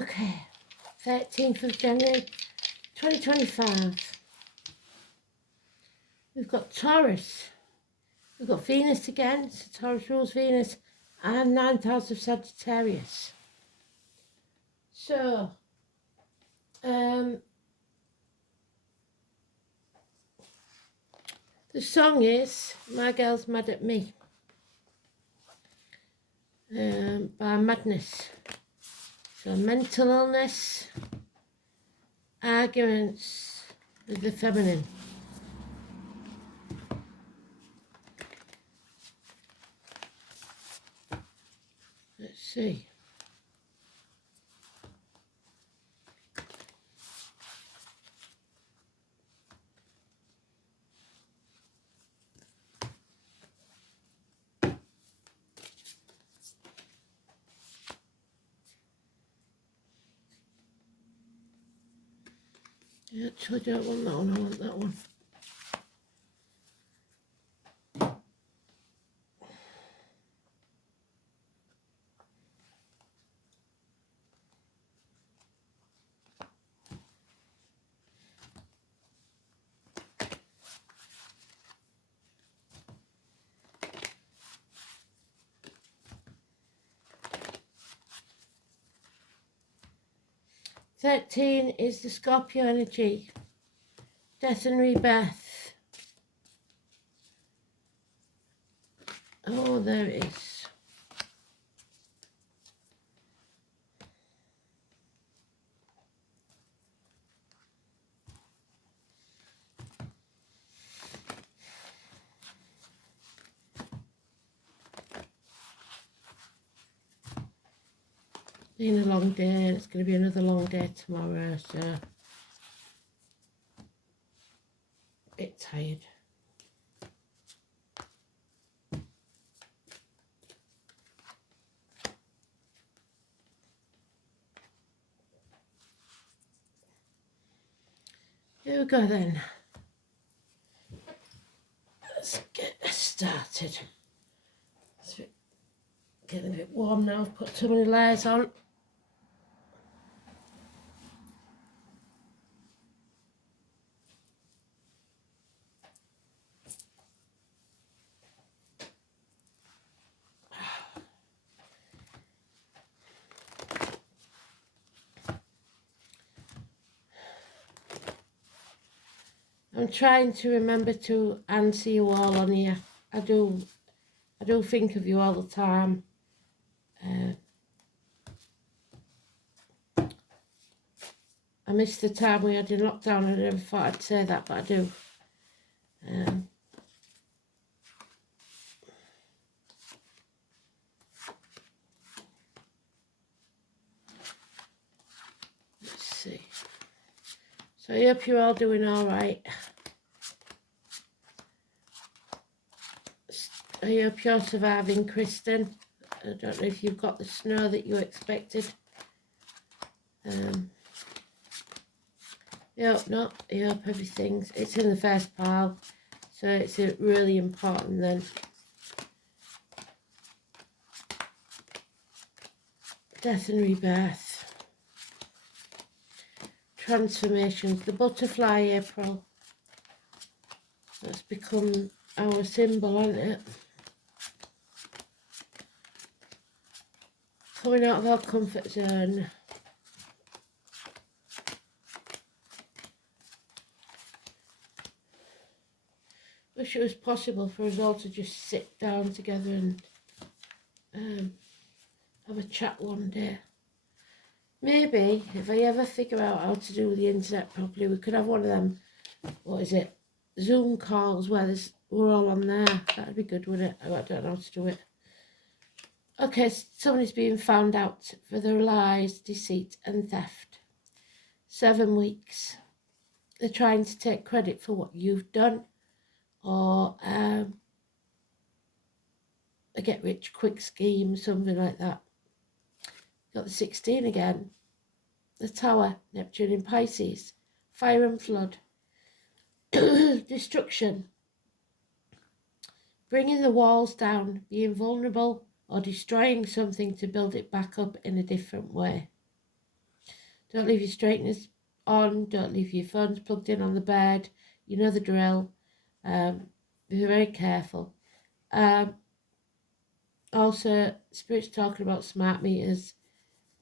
Okay, 13th of January 2025. We've got Taurus. We've got Venus again, so Taurus rules Venus, and 9th house of Sagittarius. So, the song is My Girl's Mad at Me by Madness. So, mental illness, arguments with the feminine. Let's see. I actually don't want that one, I want that one. Thirteen is the Scorpio energy, death and rebirth. Oh, there it is. Been a long day, and it's going to be another long day tomorrow, so a bit tired. Here we go then. Let's get started. It's getting a bit warm now. I've put too many layers on. I'm trying to remember to answer you all on here. I do think of you all the time. I missed the time we had in lockdown. I never thought I'd say that, but I do. Let's see. So I hope you're all doing all right. I hope you're surviving, Kristen. I don't know if you've got the snow that you expected. I hope not. I hope it's in the first pile. So it's really important then. Death and rebirth. Transformations. The butterfly April. That's become our symbol, hasn't it? Coming out of our comfort zone. Wish it was possible for us all to just sit down together and have a chat one day. Maybe if I ever figure out how to do the internet properly, we could have one of them, what is it, Zoom calls where we're all on there. That'd be good, wouldn't it? I don't know how to do it. Okay, somebody's being found out for their lies, deceit and theft. 7 weeks. They're trying to take credit for what you've done, or a get-rich-quick scheme, something like that. Got the 16 again. The Tower, Neptune in Pisces. Fire and flood. Destruction. Bringing the walls down, being vulnerable, or destroying something to build it back up in a different way. Don't leave your straighteners on. Don't leave your phones plugged in on the bed. You know the drill. Be very careful. Also, Spirit's talking about smart meters,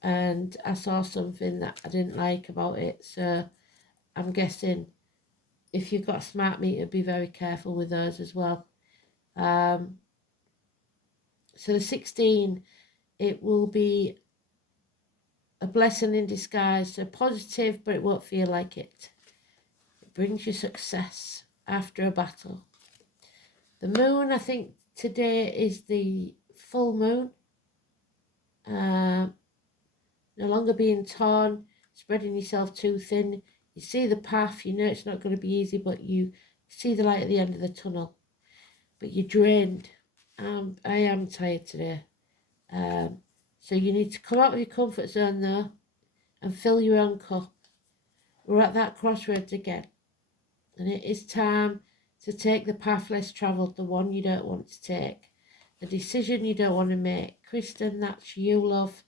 and I saw something that I didn't like about it, so I'm guessing if you've got a smart meter, be very careful with those as well. So the 16, it will be a blessing in disguise, so positive, but it won't feel like it. It brings you success after a battle. The moon, I think today is the full moon. No longer being torn, spreading yourself too thin. You see the path, you know it's not going to be easy, but you see the light at the end of the tunnel. But you're drained. I am tired today. So you need to come out of your comfort zone though and fill your own cup. We're at that crossroads again. And it is time to take the path less travelled, the one you don't want to take. The decision you don't want to make. Kristen, that's you, love.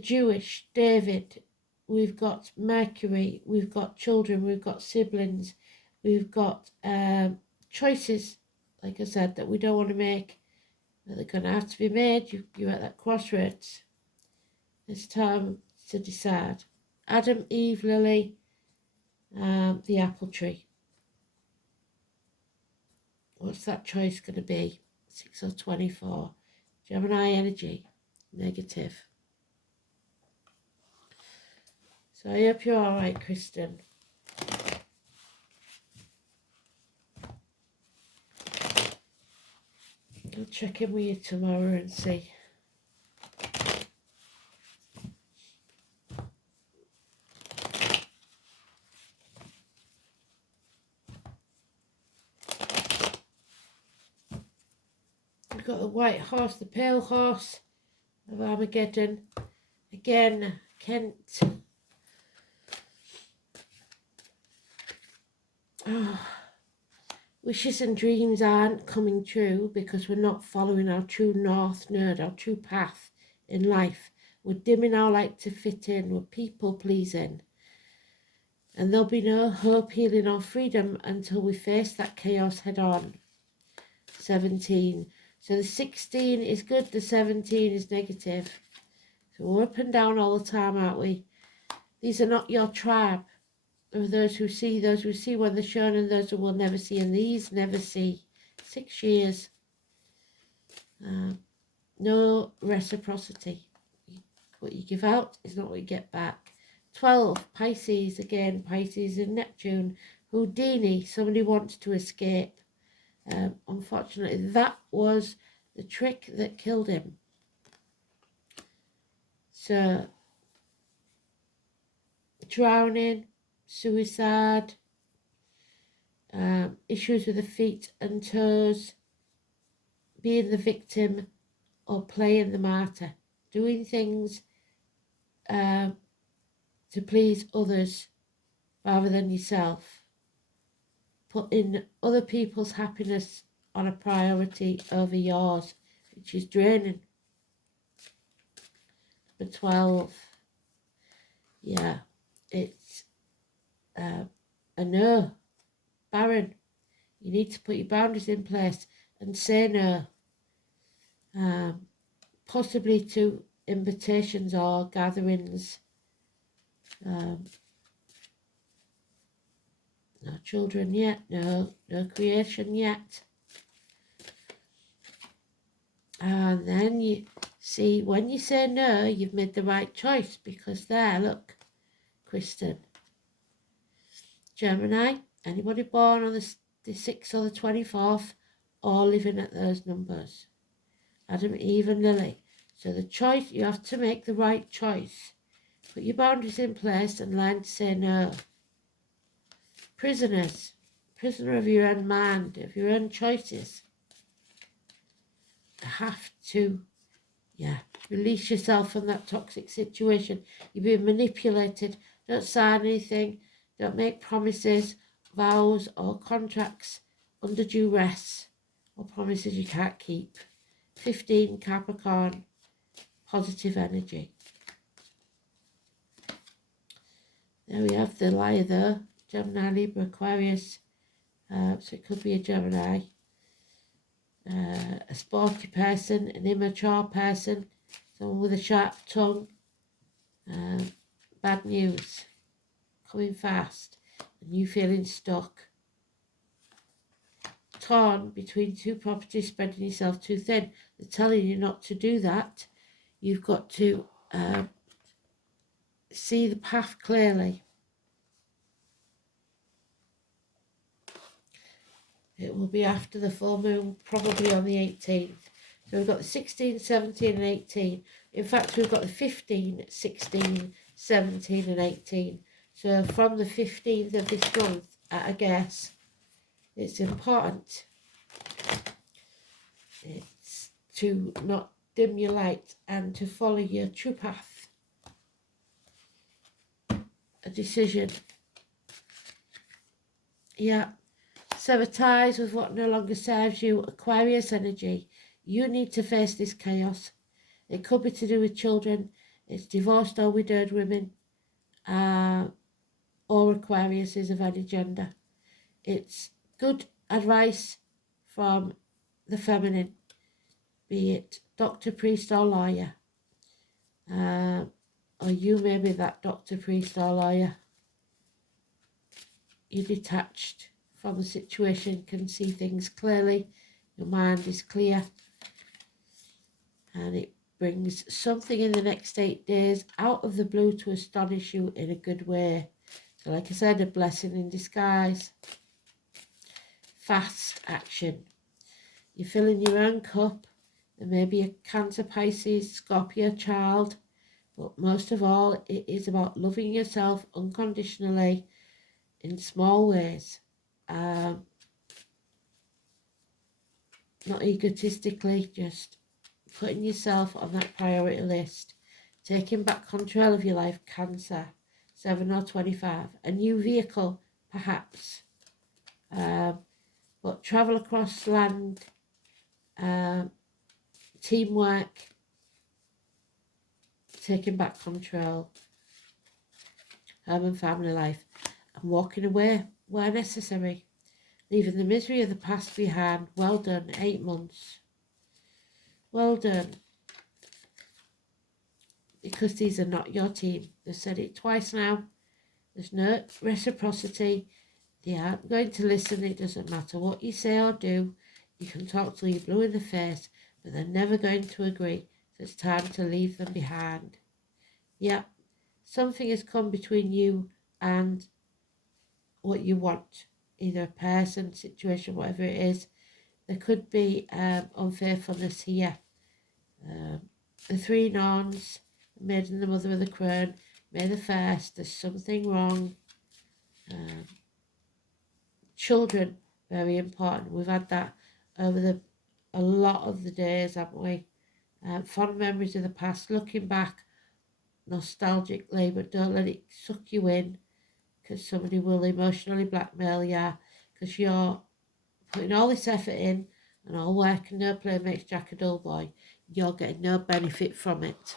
Jewish, David, we've got Mercury, we've got children, we've got siblings, we've got choices, like I said, that we don't want to make, but they're going to have to be made. You're at that crossroads. It's time to decide. Adam, Eve, Lily, the apple tree. What's that choice going to be? 6 or 24. Gemini energy, negative. So I hope you're all right, Kristen. I'll check in with you tomorrow and see. We've got the white horse, the pale horse of Armageddon. Again, Kent. Oh, wishes and dreams aren't coming true because we're not following our true north node, our true path in life. We're dimming our light to fit in. We're people pleasing. And there'll be no hope, healing or freedom until we face that chaos head on. 17. So the 16 is good, the 17 is negative. So we're up and down all the time, aren't we? These are not your tribe. There are those who see when they're shown, and those who will never see, and these never see. 6 years. No reciprocity. What you give out is not what you get back. 12, Pisces, again, Pisces and Neptune. Houdini, somebody wants to escape. Unfortunately, that was the trick that killed him. So, drowning, suicide, issues with the feet and toes, being the victim or playing the martyr, doing things to please others rather than yourself, putting other people's happiness on a priority over yours, which is draining. The 12, yeah, it's a no, barren. You need to put your boundaries in place and say no, possibly to invitations or gatherings. No children yet, no creation yet. And then you see, when you say no, you've made the right choice, because there, look, Kristen, Gemini, anybody born on the 6th or the 24th, all living at those numbers. Adam, Eve and Lily. So the choice, you have to make the right choice. Put your boundaries in place and learn to say no. Prisoners, prisoner of your own mind, of your own choices. Have to, release yourself from that toxic situation. You're being manipulated. Don't sign anything. Don't make promises, vows or contracts under duress, or promises you can't keep. 15 Capricorn, positive energy. There we have the liar there, Gemini, Libra, Aquarius, so it could be a Gemini, a sporty person, an immature person, someone with a sharp tongue, bad news, coming fast, and you feeling stuck. Torn between two properties, spreading yourself too thin. They're telling you not to do that. You've got to see the path clearly. It will be after the full moon, probably on the 18th. So we've got the 16, 17 and 18. In fact, we've got the 15, 16, 17 and 18. So from the 15th of this month, I guess, it's important. It's to not dim your light and to follow your true path. A decision. Yeah. Sever ties with what no longer serves you. Aquarius energy. You need to face this chaos. It could be to do with children. It's divorced or widowed women. Or Aquariuses of any gender. It's good advice from the feminine. Be it doctor, priest or lawyer. Or you may be that doctor, priest or lawyer. You're detached from the situation, can see things clearly. Your mind is clear. And it brings something in the next 8 days out of the blue to astonish you in a good way. So like I said, a blessing in disguise. Fast action. You're filling your own cup. There may be a Cancer, Pisces, Scorpio child. But most of all, it is about loving yourself unconditionally in small ways. Not egotistically, just putting yourself on that priority list. Taking back control of your life, Cancer, 7 or 25. A new vehicle, perhaps. But travel across land, teamwork, taking back control, home and family life, and walking away where necessary, leaving the misery of the past behind. Well done, 8 months. Well done. Because these are not your team. They've said it twice now. There's no reciprocity. They aren't going to listen. It doesn't matter what you say or do. You can talk till you're blue in the face, but they're never going to agree. So it's time to leave them behind. Yeah, something has come between you and what you want. Either a person, situation, whatever it is. There could be unfaithfulness here. The 3 Norns, the maiden, the mother of the crown, May the 1st, there's something wrong. Children, very important. We've had that over a lot of the days, haven't we? Fond memories of the past, looking back nostalgically, but don't let it suck you in, because somebody will emotionally blackmail you, because you're putting all this effort in, and all work and no play makes Jack a dull boy. You're getting no benefit from it.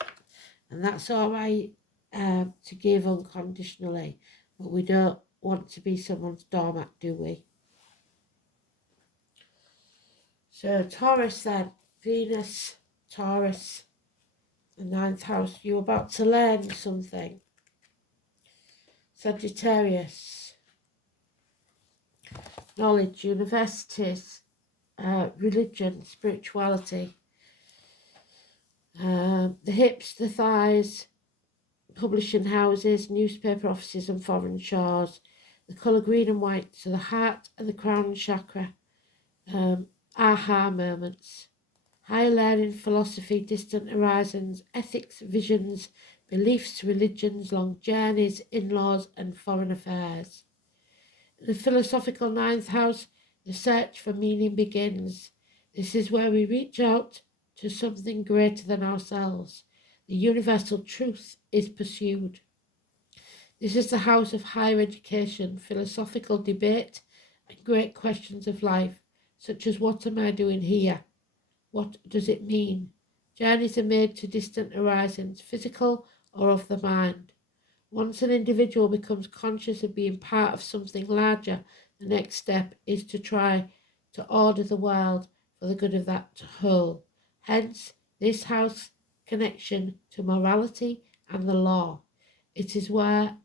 And that's all right to give unconditionally, but we don't want to be someone's doormat, do we? So Taurus then, Venus, Taurus, the 9th house, you're about to learn something. Sagittarius, knowledge, universities, religion, spirituality, the hips, the thighs, publishing houses, newspaper offices and foreign shores, the colour green and white, so the heart and the crown chakra, aha moments, higher learning, philosophy, distant horizons, ethics, visions, beliefs, religions, long journeys, in-laws and foreign affairs. The philosophical 9th house, the search for meaning begins. This is where we reach out to something greater than ourselves. The universal truth is pursued. This is the house of higher education, philosophical debate and great questions of life, such as what am I doing here? What does it mean? Journeys are made to distant horizons, physical or of the mind. Once an individual becomes conscious of being part of something larger, the next step is to try to order the world for the good of that whole. Hence, this house connection to morality and the law. It is where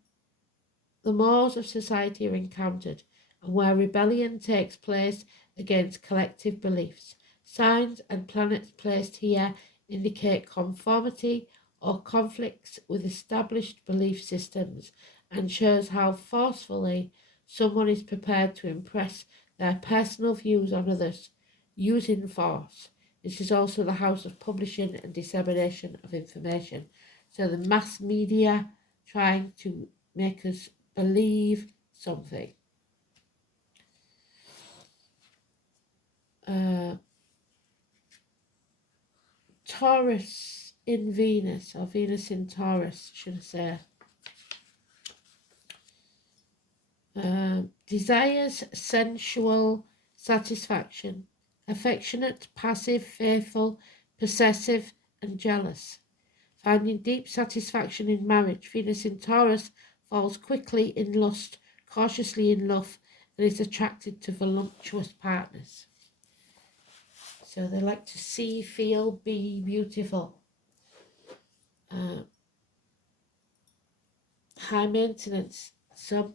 the mores of society are encountered, and where rebellion takes place against collective beliefs. Signs and planets placed here indicate conformity or conflicts with established belief systems, and shows how forcefully someone is prepared to impress their personal views on others using force. This is also the house of publishing and dissemination of information. So the mass media trying to make us believe something. Taurus in Venus, or Venus in Taurus, should I say. Desires sensual satisfaction, affectionate, passive, faithful, possessive, and jealous. Finding deep satisfaction in marriage, Venus in Taurus falls quickly in lust, cautiously in love, and is attracted to voluptuous partners. So they like to see, feel, be beautiful. High maintenance. So,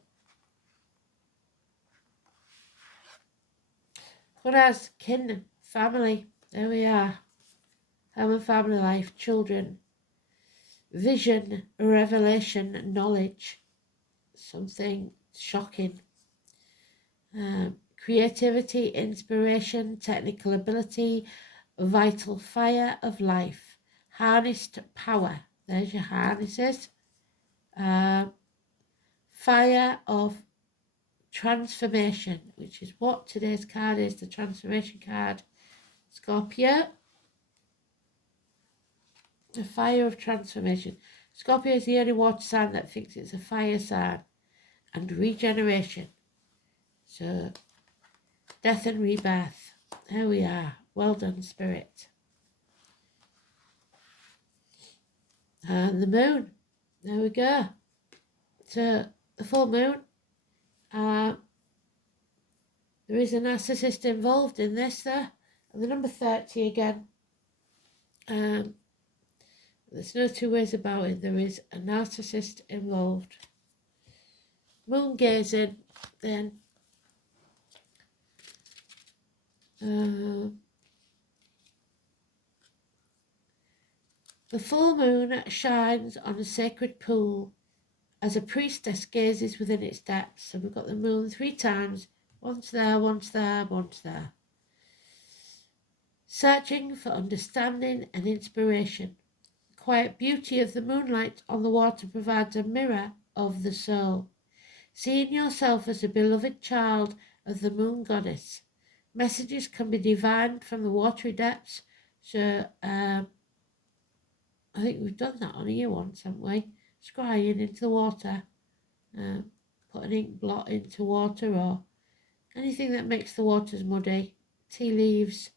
whereas kin, family, there we are. Home and family life, children, vision, revelation, knowledge, something shocking. Creativity, inspiration, technical ability, vital fire of life, harnessed power. There's your harnesses. Fire of transformation, which is what today's card is, the transformation card. Scorpio, the fire of transformation. Scorpio is the only water sign that thinks it's a fire sign. And regeneration. So, death and rebirth. There we are. Well done, Spirit. And the moon. There we go. So, the full moon. There is a narcissist involved in this there. And the number 30 again. There's no two ways about it. There is a narcissist involved. Moon gazing, then. The full moon shines on a sacred pool as a priestess gazes within its depths. So we've got the moon 3 times. Once there, once there, once there. Searching for understanding and inspiration. The quiet beauty of the moonlight on the water provides a mirror of the soul. Seeing yourself as a beloved child of the moon goddess. Messages can be divined from the watery depths. So, I think we've done that on here once, haven't we? Scrying into the water. Put an ink blot into water or anything that makes the waters muddy. Tea leaves.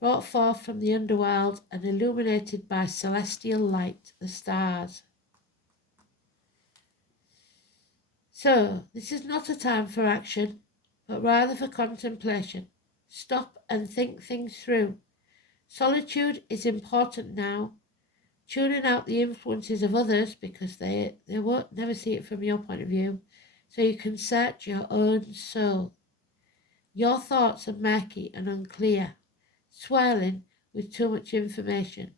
Brought forth from the underworld and illuminated by celestial light, the stars. So, this is not a time for action, but rather for contemplation. Stop and think things through. Solitude is important now. Tuning out the influences of others because they won't never see it from your point of view, so you can search your own soul. Your thoughts are murky and unclear, swirling with too much information.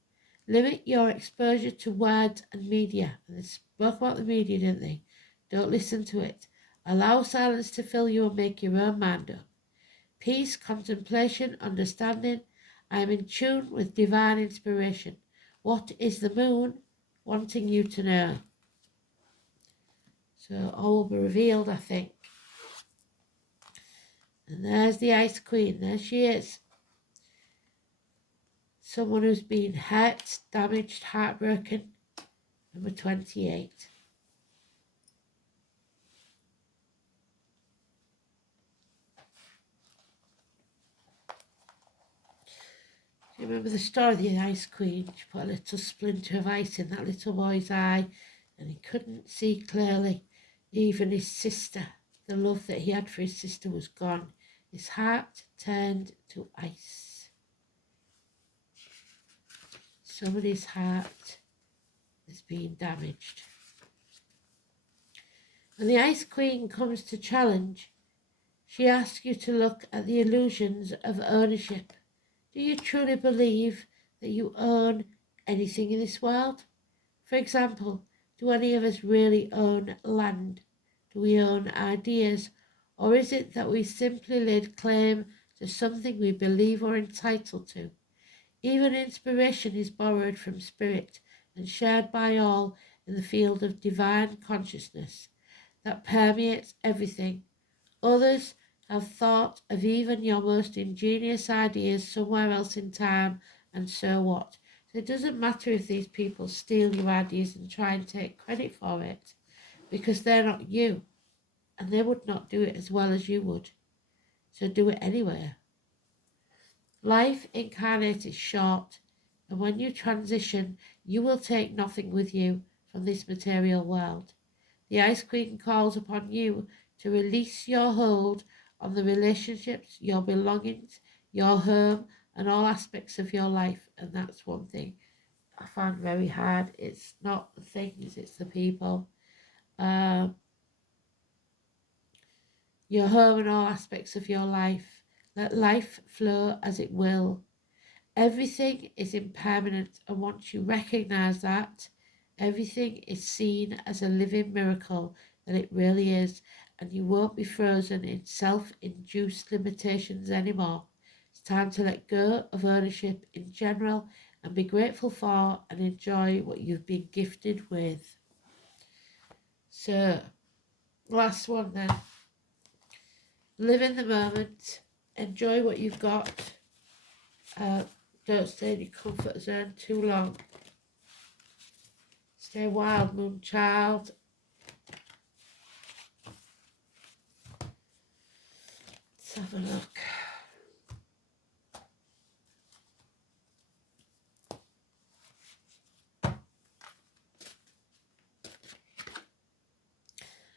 Limit your exposure to words and media. And they spoke about the media, didn't they? Don't listen to it. Allow silence to fill you and make your own mind up. Peace, contemplation, understanding. I am in tune with divine inspiration. What is the moon wanting you to know? So all will be revealed, I think. And there's the Ice Queen. There she is. Someone who's been hurt, damaged, heartbroken. Number 28. remember the story of the Ice Queen? She put a little splinter of ice in that little boy's eye and he couldn't see clearly. Even his sister, the love that he had for his sister was gone. His heart turned to ice. Somebody's heart is being damaged. When the Ice Queen comes to challenge, she asks you to look at the illusions of ownership. Do you truly believe that you own anything in this world? For example, do any of us really own land? Do we own ideas? Or is it that we simply laid claim to something we believe we're entitled to? Even inspiration is borrowed from spirit and shared by all in the field of divine consciousness that permeates everything. Others have thought of even your most ingenious ideas somewhere else in time, and so what? So it doesn't matter if these people steal your ideas and try and take credit for it, because they're not you, and they would not do it as well as you would. So do it anyway. Life incarnate is short, and when you transition, you will take nothing with you from this material world. The Ice Queen calls upon you to release your hold on the relationships, your belongings, your home, and all aspects of your life. And that's one thing I find very hard. It's not the things, it's the people. Your home and all aspects of your life. Let life flow as it will. Everything is impermanent, and once you recognize that, everything is seen as a living miracle that it really is, and you won't be frozen in self-induced limitations anymore. It's time to let go of ownership in general and be grateful for and enjoy what you've been gifted with. So, last one then. Live in the moment. Enjoy what you've got. Don't stay in your comfort zone too long. Stay wild, moon child. Let's have a look.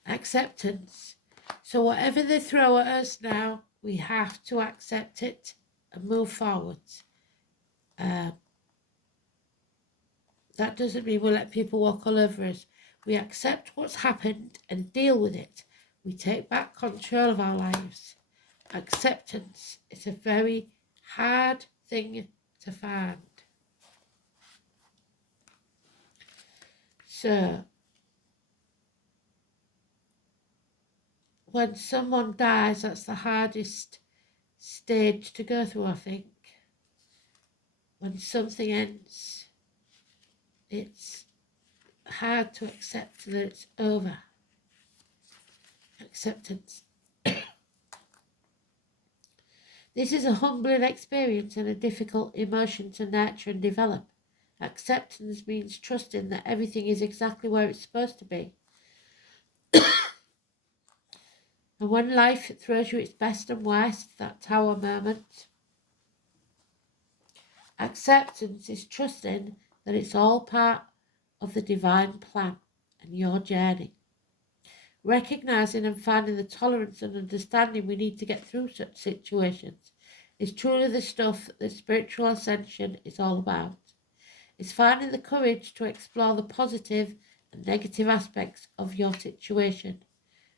Acceptance. So whatever they throw at us now, we have to accept it and move forward. That doesn't mean we'll let people walk all over us. We accept what's happened and deal with it. We take back control of our lives. Acceptance is a very hard thing to find. So, when someone dies, that's the hardest stage to go through, I think. When something ends, it's hard to accept that it's over. Acceptance. This is a humbling experience and a difficult emotion to nurture and develop. Acceptance means trusting that everything is exactly where it's supposed to be. And when life throws you its best and worst, that tower moment, acceptance is trusting that it's all part of the divine plan and your journey. Recognizing and finding the tolerance and understanding we need to get through such situations is truly the stuff that spiritual ascension is all about. It's finding the courage to explore the positive and negative aspects of your situation.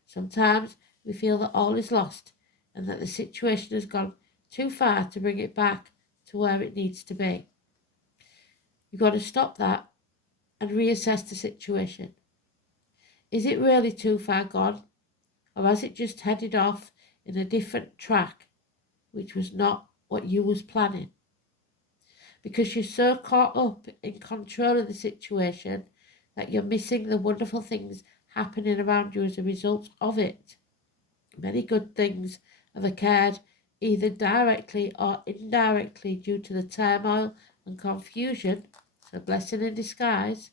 Sometimes we feel that all is lost and that the situation has gone too far to bring it back to where it needs to be. You've got to stop that and reassess the situation. Is it really too far gone? Or has it just headed off in a different track, which was not what you was planning? Because you're so caught up in control of the situation that you're missing the wonderful things happening around you as a result of it. Many good things have occurred either directly or indirectly due to the turmoil and confusion, so blessing in disguise,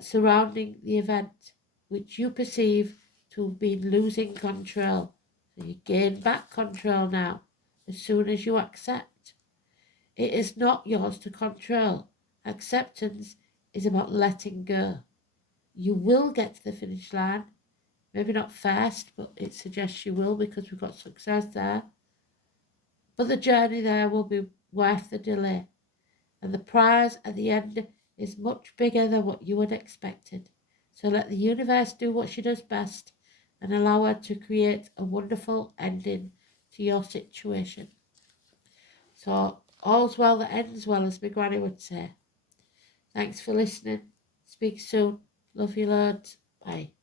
surrounding the event, which you perceive to have been losing control. So you gain back control now as soon as you accept. It is not yours to control. Acceptance is about letting go. You will get to the finish line. Maybe not first, but it suggests you will because we've got success there. But the journey there will be worth the delay. And the prize at the end is much bigger than what you had expected. So let the universe do what she does best and allow her to create a wonderful ending to your situation. So all's well that ends well, as my granny would say. Thanks for listening. Speak soon. Love you loads. Bye.